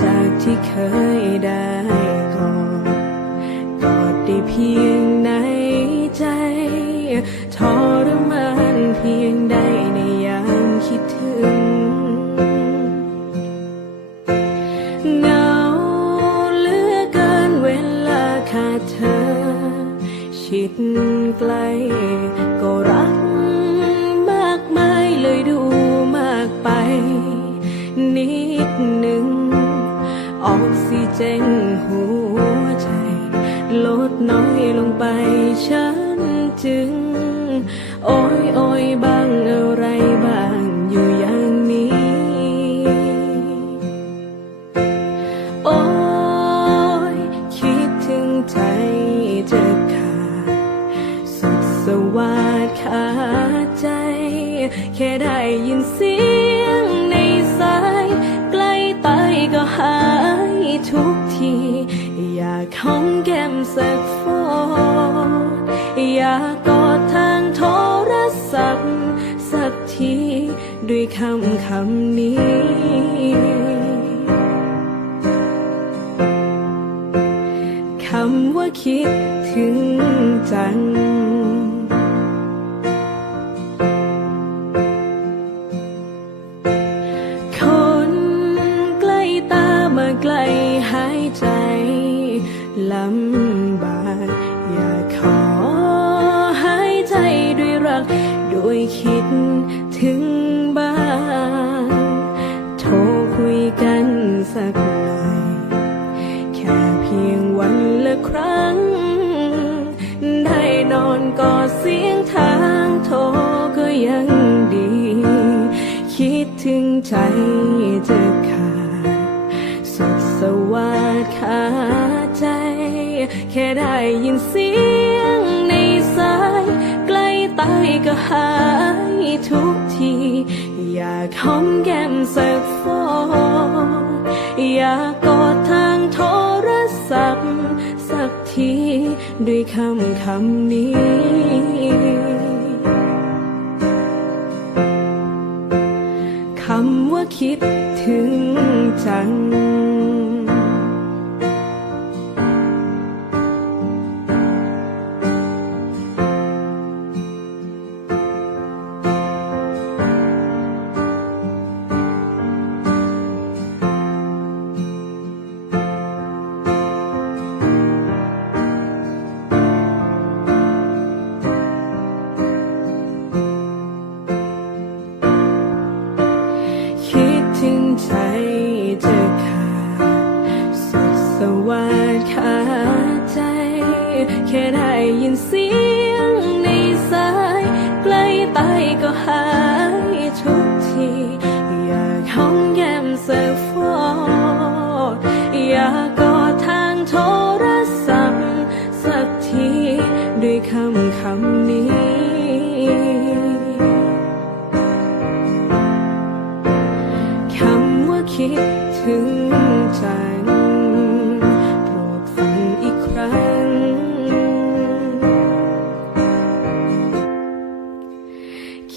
จากที่เคยได้กอดกอดได้เพียงในใจทรมานเพียงใดในยามคิดถึงเหงาเหลือเกินเวลาขาดเธอ ชิดไกล น้อยลงไปฉันจึง โอ้ยโอ้ยบ้างอะไรบ้างอยู่อย่างนี้ โอ้ยคิดถึงใจจะขาดสุดสวัสดขาดใจ แค่ได้ยินเสียงในสาย ใกล้ไปก็หายทุกที อยากหอมแก้มสักฟออยากกอดทางโทรศัพท์สักทีด้วยคำคำนี้ คำว่าคิดถึงจังคนใกล้ตามาใกล้หายใจ ลำบากอยากขอหายใจด้วยรัก โดยคิดถึงบ้างโทรคุยกันสักหน่อยแค่เพียงวันละครั้ง ได้นอนกอดเสียงทางโทรก็ยังดี คิดถึงใจจะขาดสุดสวัสดขาดใจ แค่ได้ยินเสียงในสาย ใกล้ตายก็หายทุกที อยากหอมแก้มสักฟอดอยากกอดทางโทรศัพท์ สักที ด้วยคำคำนี้คำว่าคิดถึงจัง แค่ได้ยินเสียง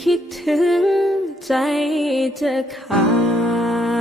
คิดถึงใจจะขาด